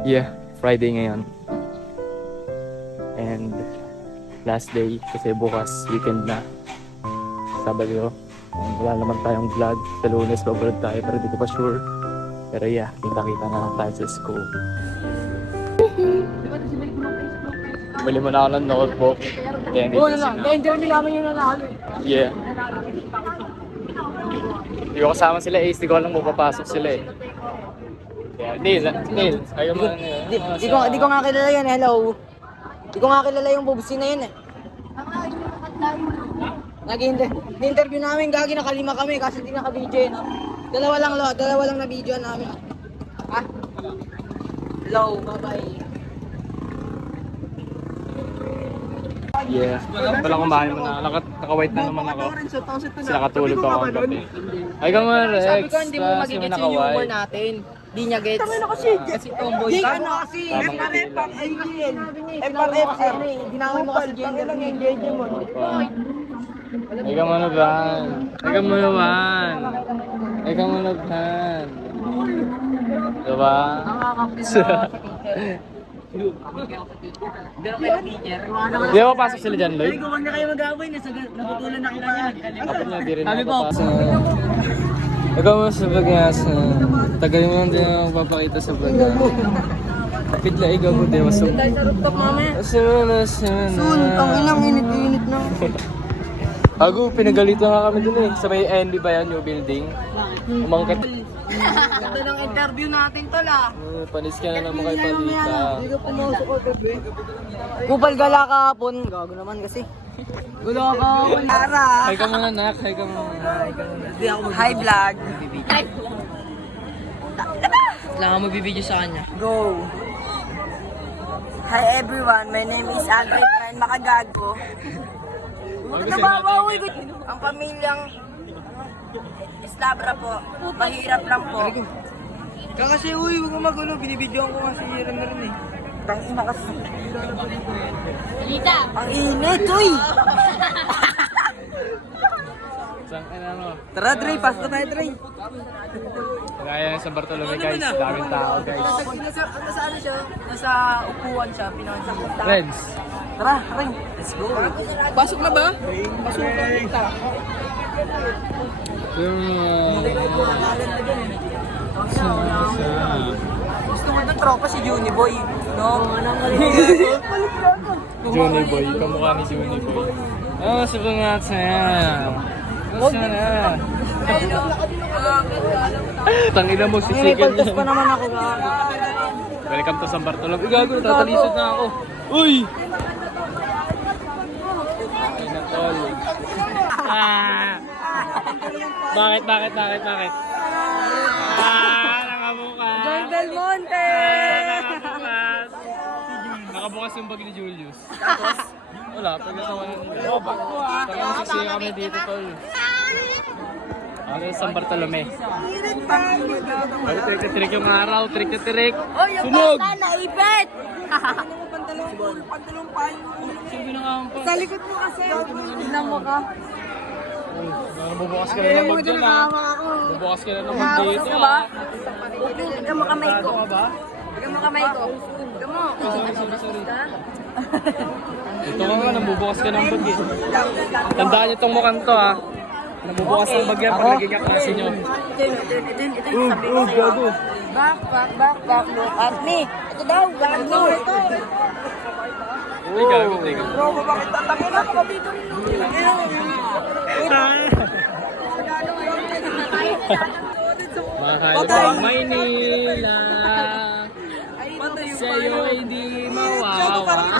Yeah, Friday ngayon. And last day kasi bukas weekend na. Sabado. And wala naman tayong vlog. Sa Lunes vlog tayo pero hindi ko pa sure. Pero yeah, kita-kita na lang tayo sa school. Bili mo na ako ng notebook. Oo na lang. Hindi namin yung nanalo. Yeah. Hindi ko kasama sila Ace. Hindi ko alam papasok sila eh. Yeah, Neil, ayaw mo na yun. Di ko nga kilala yun. Hello. Di ko nga kilala yung bubsi na yun eh. Nag-interview namin, gagi nakalima kami kasi di naka-video yun. Dalawa lang na video namin. Ha? Hello, bye-bye. Yeah. Walang kumain mo na. Naka-white na naman ako. Kasi nakatulog ako ang gabi. Ay ka mo, Rex. Sabi ko, hindi mo magigets yung humor natin. Di niya gets. Kasi tomboy ka. Di kasi. FRF. Dinamay mo kasi gender lang yung gender mo. Ay ka mo na ban. Ay ka mo na ban. Ay ka mo na ban. Diba? Di ba pasok sila dyan, Lloyd? Ay, gawin na kayo mag-away. Naputulan na kita. Ako niya, di rin ako papasok. Ikaw mo sa vlogas. Tagal mo lang din ako papakita sa vlogas. Kapit lang ikaw ko din. Tayo sa rooftop mamaya. Soon, Ang ilang init na. Ago, pinagalitan nga kami dun eh. Sa may NB ba yan, new building? Umangkat. Ganda ng interview natin tol ah. Panis ka na naman kay Palita. Hindi ka pumasok ko gabi. Kupal gala kahapon. Gago naman kasi. Gulo ka kahapon. Tara. Hi ka muna, nak. Hi ka muna. Hi vlog. Kailangan magbibideo sa kanya. Go. Hi everyone, my name is Andre Brian Makagago. Ang pamilyang Eslabra po. Mahirap lang po. Kasi uy, huwag magulo. Binibidyoan ko kasi rin na rin eh. Tangina kasi. Ang init, uy! Saan ka na mo? Tara, Dre. Pasko tayo, Dre. Kaya na sa Bartolome guys. Daming tao guys. Nasa ano siya? Nasa upuan siya. Pinawan sa punta. Friends. Tara, Dre. Let's go. Pasok na ba? Pasok na kita. Gusto mo ng tropa si Juni Boy. No? Juni Boy. Kamukha ni Juni Boy. Oh, sabangat saya. Sana. Tangina mo, May sisigan paltos pa niya. naman ako. Welcome to San Bartolome. Gago, tatalisod na ako. Uy! Ay na tol. Bakit? Nakabukas. John Del Monte! Nakabukas. Nakabukas yung bag ni Julius. Tapos? Wala, pagkatawa na nila. Talaga masisiya kami dito, tol. Ano yung San Bartolome? Ay, trik yung araw, trik. Oh, yung Sunog! bata naipit! Pantalong pa Sino binangahan pa? Sa likod mo kasi. Tignan mo ka. Bubukas ka na ng bag dyan, ha? Bubukas ka na ng bag dito, ha? Tignan mo kamay ko. Tignan mo kamay ko. Tignan mo. Sorry. Ito ka nga, nabubukas ka ng bag, eh. Tandaan niyo itong mukhang to, ha? Nabubukas ng bag yan pag naging kaklase nyo. Ito yung sabi ko sa'yo. Back, look at me. Ito daw, back mo. Ito. Ay, gago. Bro, bakit tatangin ako ka dito rin? Mahal pa Maynila, sa'yo hindi mawawa.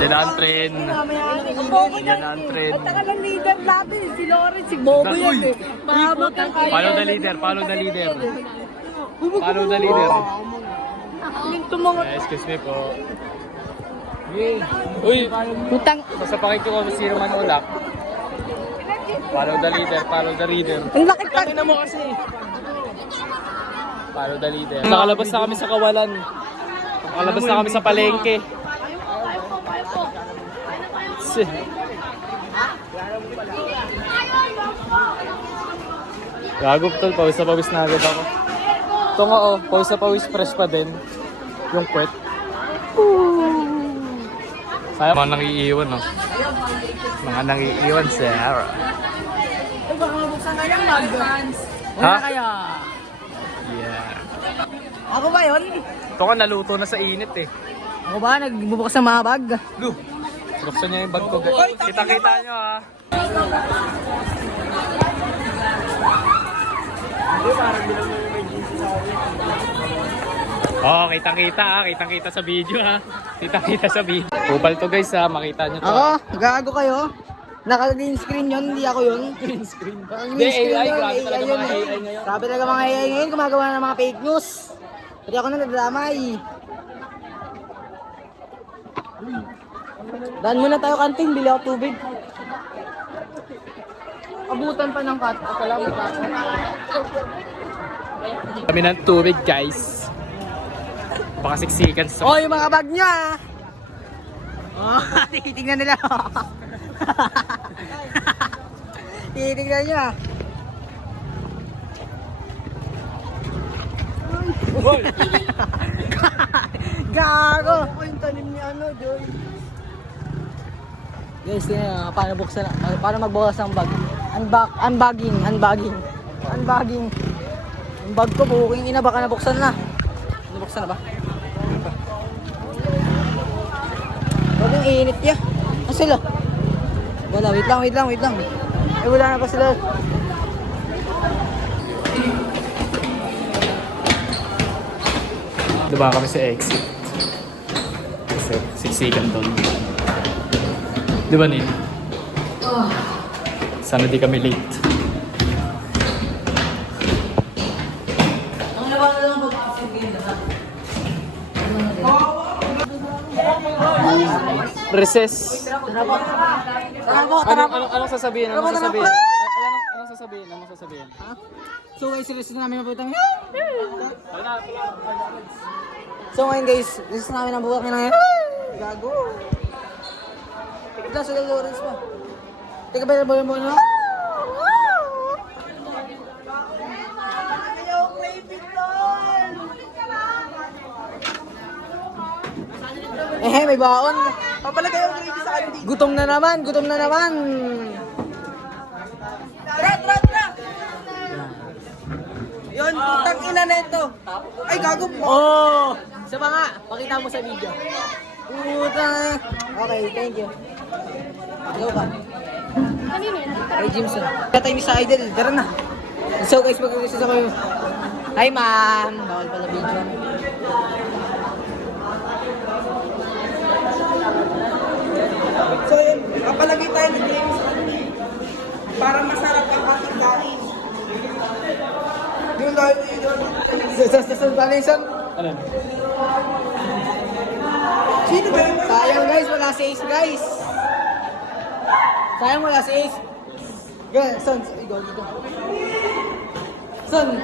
Yan ang trend. Yan ang trend. At saka ng leader natin, si Lawrence, si Bobo yan eh. Mahabot ang kaya. Follow the leader. Follow the leader. Excuse me po. Uy! Putang. Sasapakin ko kung sino man ulak. Follow the leader. Ang laki tag. Tangina mo kasi. Follow the leader. Nakalabas na kami sa Kawalan. Nakalabas na kami sa palengke. Gago tol, pawis na agad ako. Ito nga oh, pawis na pawis, fresh pa din. Yung puwet. Sayang mga nangiiwan oh. Mga nangiiwan si Ara. Ay, baka mabuksan na yung mag. Ha? Kaya? Yeah. Ako ba yun? Ito nga naluto na sa init eh. Ako ba? Nagbubukas ng mga bag? Lu! Buksan niya yung bag ko. Kita-kita nyo ah. Oh, kitang-kita ah. Kitang-kita sa video ha. Kitang-kita sa video. Kupal to guys ha. Makita nyo to. Ako? Gago kayo? Naka-green screen yun, hindi ako yun. Green screen. Green Hindi, screen AI. yun, Grabe talaga yun mga eh. AI ngayon. Grabe talaga mga AI ngayon, gumagawa ng mga fake news. Pati ako na nadadamay. Daan muna tayo kanting, bili ako tubig. Abutan pa ng kat. Salamat kat. Kami ng tubig guys. Baka siksikan sa... Oh, yung mga bag niya. Oh, titignan nila. Titignan niya. Gago. Ako yung tanim niya Joy. Guys, paano buksan, paano magbukas ng bag? Unbagging. Yung bag ko, buking ina, baka nabuksan na. Nabuksan na ba? Huwag yung init niya. Ano sila? Wala, wait lang. Ay, wala na pa sila. Diba kami sa exit? Kasi siksikan doon. Diba Nin? Sana di kami late. Ang laban na lang pagkakasagin na. Recess. Anong sasabihin? Anong sasabihin? Anong sasabihin? Ha? So guys, release na namin mapitang. So ngayon guys, release na namin ang buwak na ngayon. Gago. Tignan sa Lawrence pa. Teka ba yung mo nyo? May baon. Papalagay yung gravy sa akin. Gutom na naman. Tra! Yun, putang ina na ito. Ay, gago mo. Oh! Sa mga, pakita mo sa video. Putang. Okay, thank you. Go ka. Hey, Jimson. Kaya tayo sa idol. Tara na. So guys, mag-release ako yung... Hi, ma'am. Bawal pala video. So yun, kapalagay tayo ng gravy sa kanila. Para masarap ang ating dahil. Yung dahil yun. Sa Valenson. Ano? Sino ba yun? Sayang guys, wala si Ace guys. Sayang wala si Ace. Gan, son, ikaw dito. Son.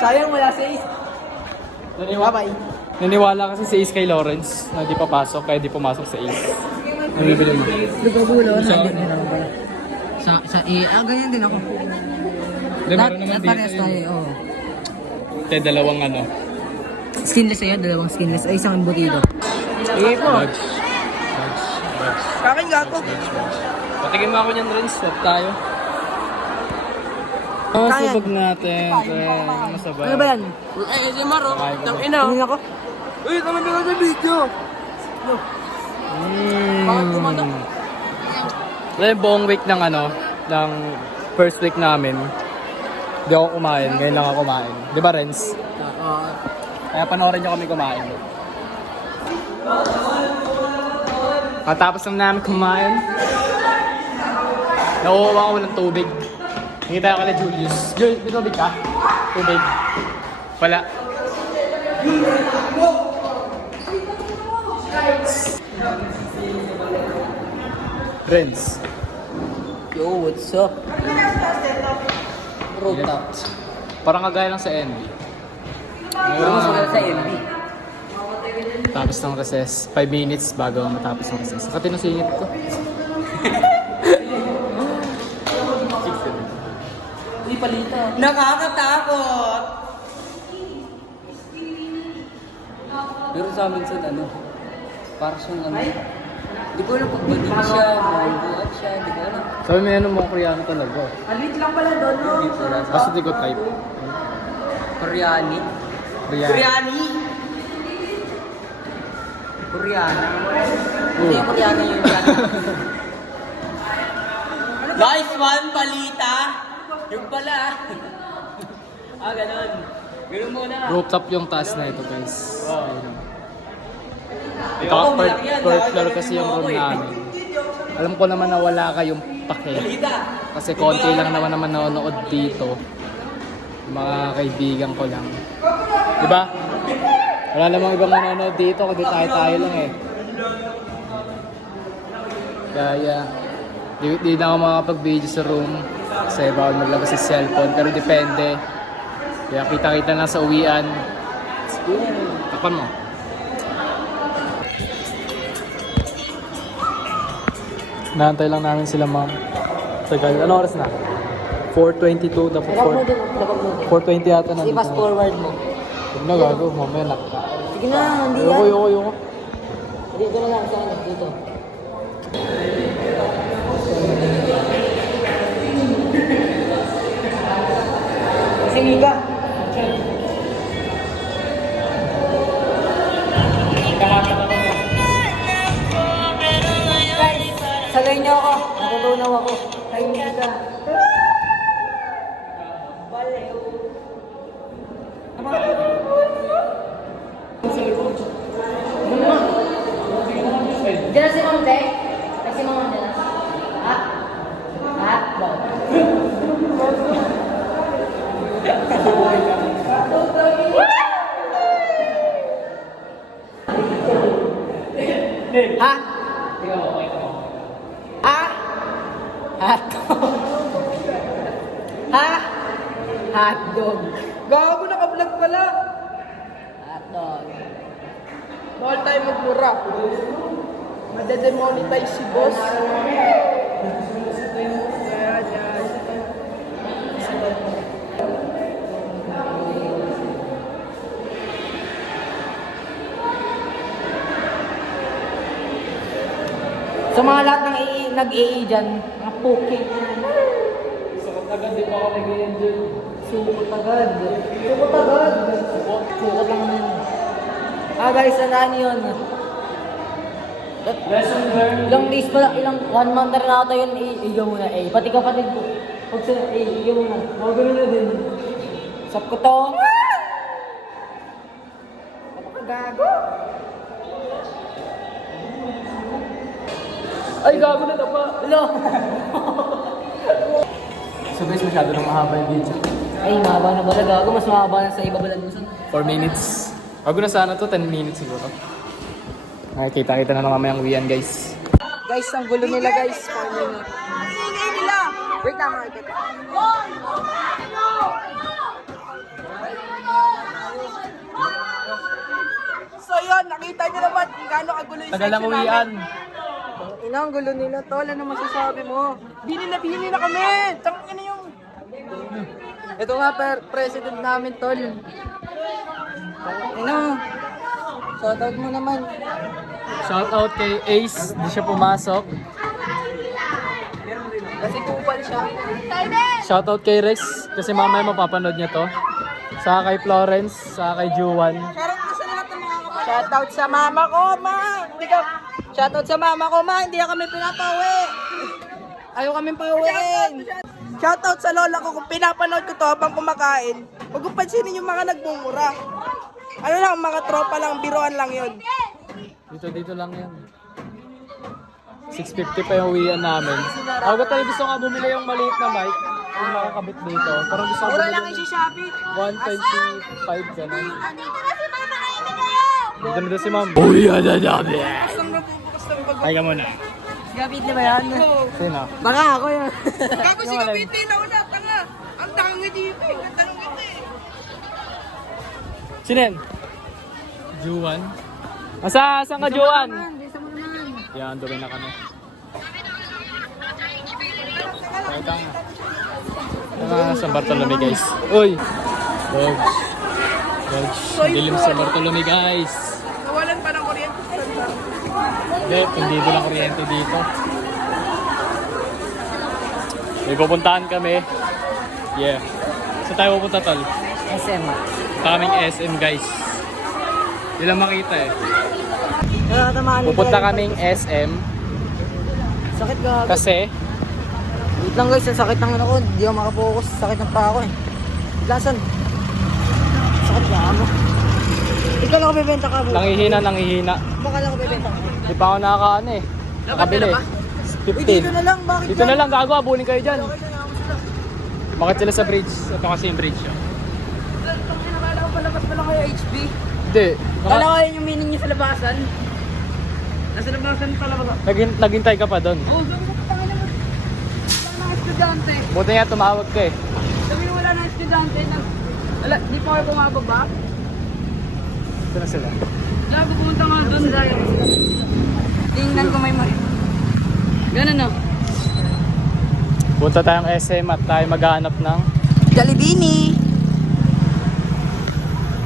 Sayang wala si Ace. Bye-bye. Naniwala kasi si Ace kay Lawrence na di papasok kaya di pumasok si Ace. Nabibili mo. Lugabulo, sabi nila naman pala. Ganyan din ako. Meron naman Parehas dito tayo, yun. oo. Kaya dalawang ano. Skinless sa'yo, dalawang skinless. Ay, isang embutido. Sige po. Buds. Kakin gato. Patikin mo ako niyan rin. Swap tayo. Kaya. Subog natin. Masabay. Ano ba yan? Ay, si Maro, tang ina. Tingin ako. Uy, kami ba sa video? Yung buong week ng ng first week namin, hindi ako kumain. Ngayon lang ako kumain. Di ba, Renz? Kaya panoorin nyo kami kumain. Katapos na namin kumain, nakukuha ko ng tubig. Hingi tayo kala Julius. Julius, may tubig ka? Tubig. Wala. Renz. Yo, what's up? Road out. Parang kagaya lang sa NB. Sa MB. Tapos ng recess, 5 minutes bago matapos ng recess. Saka tinusingit ko. palito. Nakakatakot! Pero sa amin sa ano, para siyang ano. Hindi ko alam kung badig siya, buhat siya, hindi ko alam. Sabi mo yan mga Koreano talaga. Alit lang pala doon, no? Hindi pala. Kasi di ko type. Koreani. Koreano. Koreani! Koreana. Hindi yung Koreano yun. Guys, one palita! Yung pala. Ganun. Ganun muna. Rooftop yung taas na ito guys. Ayun. Ako, malaki yan. Third floor kasi yung room namin. Alam ko naman na wala kayong pake. Kasi konti lang naman nanonood dito. Mga kaibigan ko lang. Diba? Wala namang ibang manonood dito kundi tayo lang eh. Kaya, di na ako makapag-video sa room. Kasi bawal maglabas sa cellphone. Pero depende. Kaya kita-kita lang sa uwian. Takpan mo. Naantay lang namin sila ma'am. Tagal. Ano oras na? 4:22 dapat Lapag mo din, lapag mo din. 4:20 yata na. Sige, fast forward mo. Huwag na gago. Mamaya na. Sige na, hindi Ayoko, yan. ayoko. Dito na lang sa akin, dito. Siniga. Guys, salay niyo ako. Natutunaw ako. Siniga. Baliw. Diyan si Ma'am Tek? Ay, si Ma'am Diyan. Ha? Ha? Ha? Ha? Hotdog. Ha? Hotdog. Gago, naka-vlog pala. Hotdog. Bawal tayo magmura. Madedemonetize si boss. Sa mga lahat ng nag-AA dyan, mga poke. Sakot agad, di pa ako nag-i-enjoy. Sukot agad. Sukot agad. Sukot lang naman. Guys, sandaan yun. Lesson learned. Ilang days pa lang, ilang 1 month na rin ata yun, iyo muna, pati kapatid ko. Pag sila, iyo muna. Mga ganun na din. Sap ko to. Gago. Ay, gago na pa. Hello. So guys, masyado nang mahaba yung video. Ay, mahaba na pala, gago. Mas mahaba na sa iba balagusan. 4 minutes. Bago na sana to, 10 minutes siguro. Ay, kita-kita na lang mamayang uwian guys. Guys, ang gulo nila guys. Paano nila? Ingay nila. Wait lang, wait. So yun, nakita niyo naman kung gaano kagulo yung Tagal lang section uwian. namin. Ina, ang gulo nila tol. Ano masasabi mo? Bini na kami. Tangin na yung... Ito nga, president namin, tol. Ano? Shoutout mo naman. Shout out kay Ace, di siya pumasok. Kasi kupal siya. Shout out kay Rex, kasi mamaya mapapanood niya to. Saka kay Florence, saka kay Juwan. Shoutout ko sa lahat ng mga kapatid. Shoutout sa mama ko, ma. Shoutout sa mama ko, ma. Hindi na kami pinapauwi. Ayaw kami pauwiin. Shoutout sa lola ko kung pinapanood ko to habang kumakain. Huwag kong pansinin yung mga nagmumura. Ano lang, mga tropa lang, biroan lang yun. Dito lang yan. 650 pa yung uwian namin. Ako tayo gusto nga bumili yung maliit na mic. Yung makakabit dito. Pero gusto ko Mura bumili lang yung si Shopee. 125 ganun. Dito na si ma'am. Gustong nabubukas ng bago. Ay ka muna. Gabit na ba yan? Sino? Baka ako yun. Gago si Kapiti na una, tanga. Ang tangi dito eh. Katanong kita eh. Sino yan? Juwan? Saan ka Juwan? Bisa mo naman. Yan, doon na kami. Kaya ka nga. San Bartolome guys. Uy! Dogs. Dilim San Bartolome guys. Nawalan pa ng kuryente sa San Bartolome. Hindi lang kuryente dito. May pupuntahan kami. Yeah. Saan tayo pupunta tol? SM. Kaming SM guys. Hindi lang makita eh. Nakatamaan ni Pupunta Kyle. kaming SM Sakit ka. kasi Wait lang guys, ang sakit ng ano ko. Hindi ako makapokus. Sakit ng paa ko eh. Lasan. Sakit ka mo. Ikaw lang ako bibenta ka. nangihina. Baka lang ako bibenta ka. Di pa ako nakakaano eh. Nakabili. Uy, dito 15. na lang. Bakit Dito na lang gago, abulin kayo dyan. Bakit sila sa bridge? Ito kasi yung bridge yun. Nakala ko palabas pa lang kayo HB. Hindi. Kala ko yun yung meaning niyo sa labasan. Nasa labasan pala ba? Naghintay ka pa doon. Oo, sabi ko patangin naman. Wala nang estudyante. Buti nga tumawag ka eh. Sabi ko wala nang estudyante. Wala, di pa kayo bumababa? Ito na sila. Wala, pupunta nga doon. Tingnan ko may mari. Ganun no? Punta tayong SM at tayo maghahanap ng Jollibee!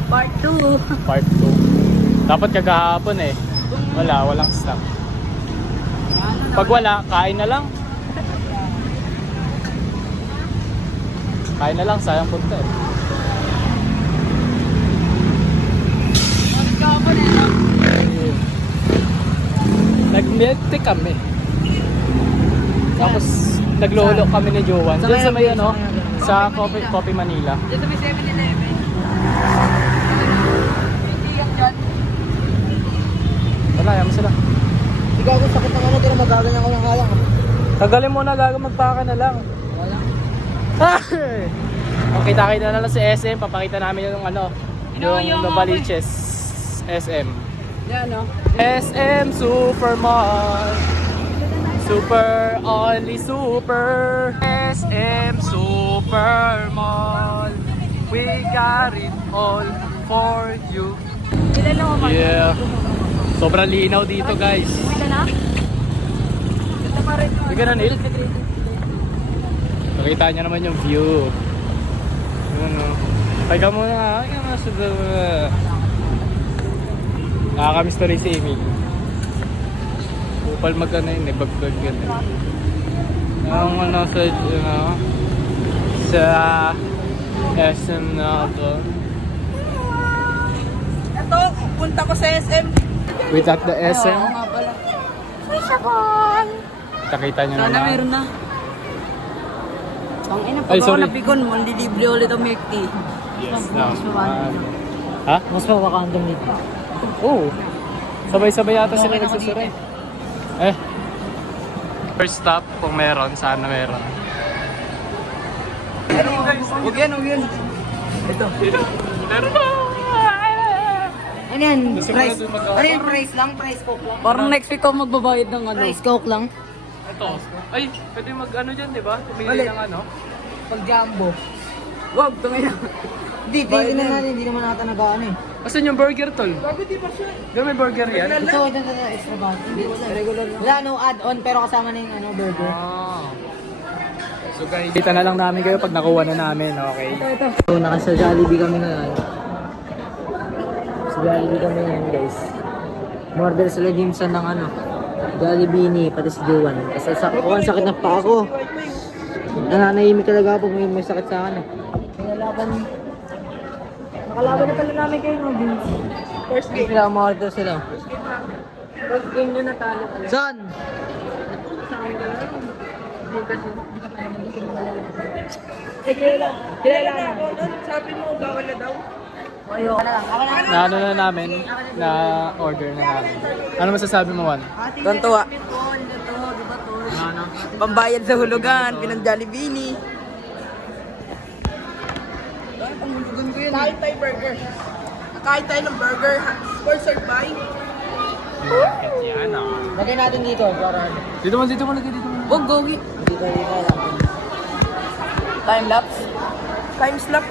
Part 2. part 2. Dapat kagahapon eh. Walang stock. Pag wala, kain na lang. Kain na lang, sayang punta eh. Nag-milk tea kami. Tapos naglolo kami ni Jowan. Diyan sa may ano, sa Coffee Manila. Dito may 7-Eleven. Hindi yan dyan. Wala, yaman sila. Hindi ko sakit ng ano, tira magaganyan ko yung hayang. Tagalin mo na, gago, magpaka na lang. Wala. Kung kita-kita na lang sa SM, papakita namin yung ano, yung Novaliches SM. Yan no? SM Supermall. Super, only super. SM Supermall. We got it all for you. Ilan lang ako. Yeah. Sobrang linaw dito guys. Ito na? Ito pa rin. Hindi ka na nil. Nakita niyo naman yung view. Yun o. Pagka muna. Nakakamiss tuloy si Emil. Upal mag-ano yun eh. Bag-bag yun eh. Ang ano sa SM na ito. Ito, punta ko sa SM. Wait at the SM. Oo nga pala. Nakita niyo Sana naman. meron na. Ang ina, Ay, pag ako sorry. napikon, manlilibre ulit ang milk tea. Yes, Mas mababa. Ha? Mas mabakandang nito. Oo. Sabay-sabay yata sila Okay na ako nagsusura dito. eh. First stop, kung meron, sana meron. Huwag yan, huwag yan. Ito. Meron ba? Ano yan? Gusto ko Price? na mag- Ano yan? Price lang? Price coke lang? Parang next week ako magbabayad ng ano. Price coke lang? Ito. Ay, pwede mag-ano dyan, di ba? Tumili Ulit. ng ano. Pag jumbo. Wag, tumina. Hindi, tingin na natin. Hindi naman nata nag-ano eh. Asan yung burger, tol? Di may burger yan? Ito, extra ba? Hindi, regular lang. Wala, no add-on, pero kasama na yung ano, burger. Ah. So guys, kita na lang namin kayo pag nakuha na namin, okay? So, nasa Jollibee kami ngayon. Sa Jollibee kami ngayon, guys. Murder sila Jimson ng ano, Jollibee ni pati si Jowan. Kasi ang sakit na pa ako. Nananahimik talaga ako pag may sakit sa akin. Nakalaban na pala namin kayo, no, Vince? First game. Sila, umorder sila. First game nyo natalo. Saan? Kilala na ako nun. Sabi mo, bawal na daw. Ayoko na lang. Ako na lang. Na ano na namin, na order na namin. Ano masasabi mo, Juan? Tontuwa. Pambayad sa hulugan, pinang-Jollibee ni. Kain tayo burger. Kain tayo ng burger. Sponsored by. Yan ah. Lagay natin dito para Dito mo, dito mo, dito mo. Wag gogi. Dito lang. Time lapse. Time slap.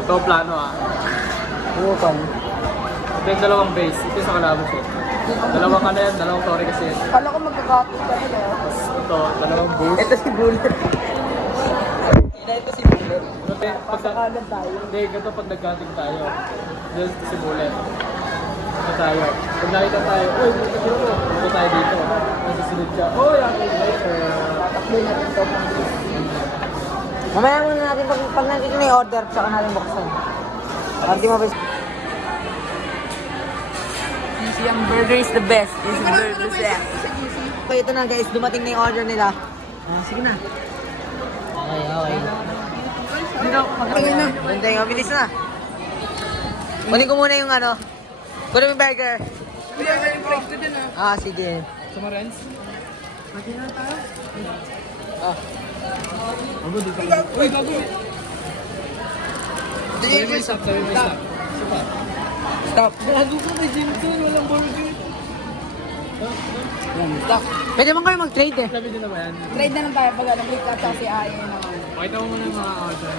Ito ang plano ah. Bukan. Ito yung dalawang base. Ito sa kalabos eh. Dalawang ano yan, dalawang sorry kasi yan. Kala ko magkakapit ka nila. Ito, dalawang boost. Ito si Bullet. Ito si Bullet. Kasi pag Kalan tayo. hindi, ganito pag nag-cutting tayo. Just simulan. Ito tayo. Pag nakita tayo, uy, dito tayo dito. Masusunod siya. Oh, yung later. Tatakbo natin ito. Mamaya muna natin pag nakikita na yung order, saka natin buksan. Hindi mo ba? Yung burger is the best. This is burger the best. So ito na guys, dumating na yung order nila. Sige na. Okay, okay. Bantay nga, bilis na. Kunin ko muna yung ano. Kunin mo yung burger. Sige. Sama Renz? Ah. Uy, gago! Sabi mo stop, sabi mo stop. Stop. Gago ko, may gym ko, walang burger. Stop. Pwede man kayo mag-trade eh. Sabi din naman yan. Trade na lang tayo pag ano, break up si Ayan naman. Pakita mo muna yung mga order.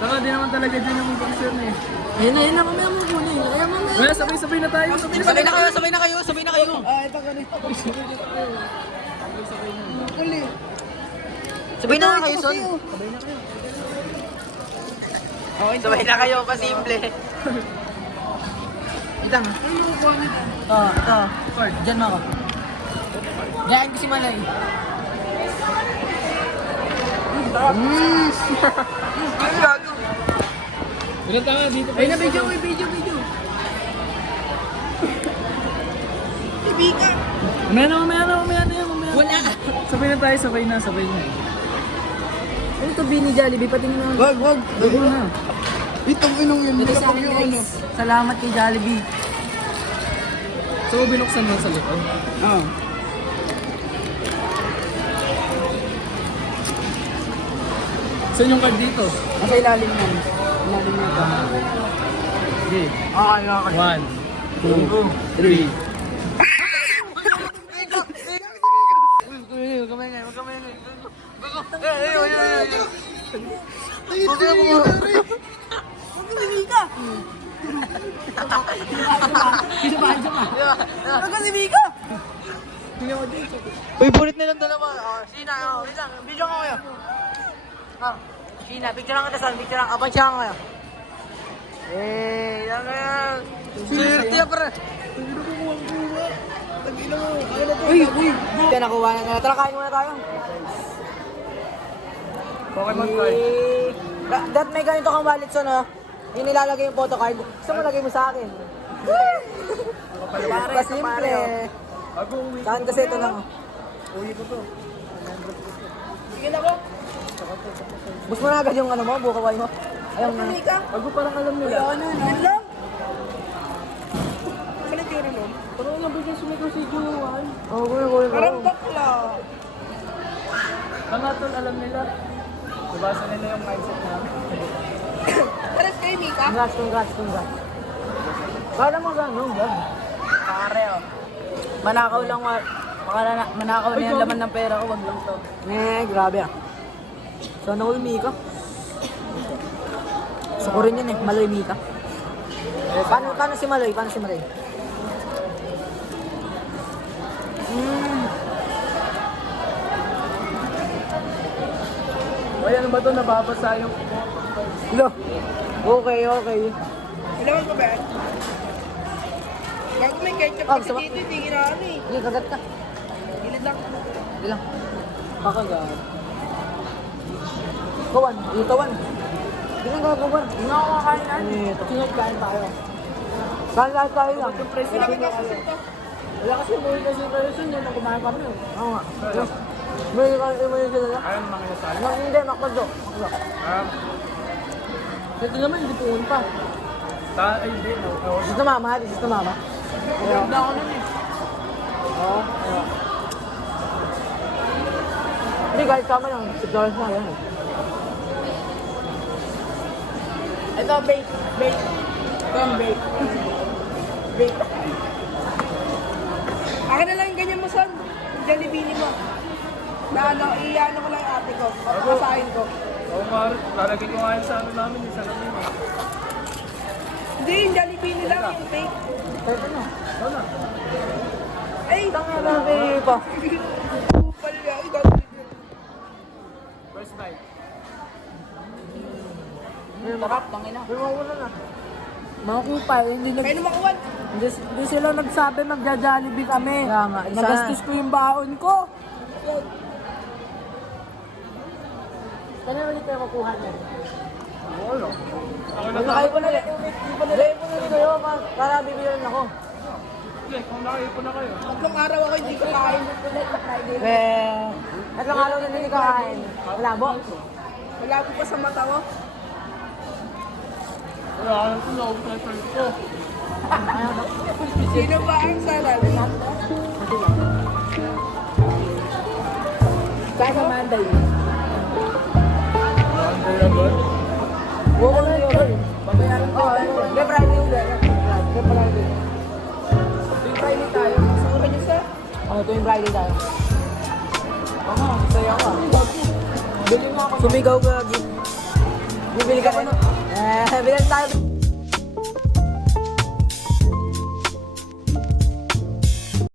Saka di naman talaga dyan yung function eh. Yun na, mamaya mo muna yun. Ayaw mamaya. Well, sabay-sabay na tayo. Sabay na kayo. Ito ganito. Sabay na kayo, son. Sabay na kayo, pasimple. Itang. Ito. Diyan mo ako. Diyan ko si Malay. Ilan tanga dito? Ay na video. Mamaya na. Wala. Sabay na tayo, sabay na. Ano to Bini Jollibee? Patingin mo. Wag. Bago na. Itong inong yun. Ito sa akin guys. Salamat kay Jollibee. So, binuksan mo sa likod. Oo. Saan yung card dito? Nasa ilalim yan. Ilalim na ito. Okay. Okay. 1, 2, 3. Uy, bulit na lang dalawa. Sina, wait lang. Video ko kayo. Sina, picture lang kita saan. Picture lang. Abansya ko kayo. Yan na yan. Swerte na pare. Uy. Yan, nakuha na. Tara, kain muna tayo. Pokemon card. Dat may ganito kang wallet son, no? Yung nilalagay yung photo card. Gusto mo lagay mo sa akin? Para simple. Saan kasi ito lang? Uwi ko to. Sige na po. Bus mo na agad yung ano mo, bukaway mo. Ayun na. Mika. Bago parang alam nila. Ano? Yan lang. Malit yung rin nun. Parang alam bigyan sumiko si Juwan. Oo, kuya. Parang bakla. Pangatol alam nila. Nabasa nila yung mindset namin. Pares kayo Mika. Congrats. Kala mo gano'n, gano'n. Pare oh. Manakaw lang manakaw na yung laman ng pera ko, wag lang to. Grabe ah. Sana all Mika. Gusto ko rin yun eh, Maloy Mika. Paano si Maloy? Ay, ano ba ito? Nababasa yung... Lo. Okay. Ilawan ko ba yan? Bago may ketchup Oh, kasi sama- dito, hindi ginaan eh. Hindi, kagat ka. Gilid lang. Ilang. Pakagat. Kawan, itawan. Hindi nga gagawan. Hindi ako kakain na. Ito. Kain tayo. Kain tayo lang. Wala ka kasusunod to. Wala kasi may kasi person yun na kumain kami. Oo nga. May sila lang. Ayaw mga yasal. Hindi, makmado. Ito naman, hindi puun pa. Ay, hindi. This is the mama. Maganda ako nun eh. Oo. Hindi, guys, tama lang. $6 na yan. Ito, bake. Pen bake. Akin na lang yung ganyan mo, son. Yung Jollibee mo. Na ano, iyan ko lang yung ate ko. Papasahin ko. Oo nga, lalagay ko nga yun sa ano namin, yung salamin. Hindi, yung Jollibee nila, yung fake. Ito na. Ay, tanga na pa. First bite. Sarap, tangina. Mga kupal, hindi Kayo na makuwan. Hindi sila nagsabi magja-Jollibee kami. Kaya nga, isa. Nagastos ko yung baon ko. Kaya ulit tayo makuha niya. Kayo pa na rin. Kayo pa na rin kayo. Para bibilan ako. Okay, kung nakaipon na kayo. Tatlong araw ako hindi kakain. Tatlong araw na hindi kakain. Malabo. Malabo pa sa mata ko. Wala ka nang tulog sa shirt ko. Sino ba ang salad? Kaya sa Manday. Under na ba? Oo, na yun. Babayaran ko. Hindi, Friday ulit. Kaya Friday. Tuwing Friday tayo. Sura niyo, sir? Oh, tuwing Friday tayo. Saya ka. Bili mo ako. Sumigaw ka, Gib. Bibili ka ba? Bilan tayo.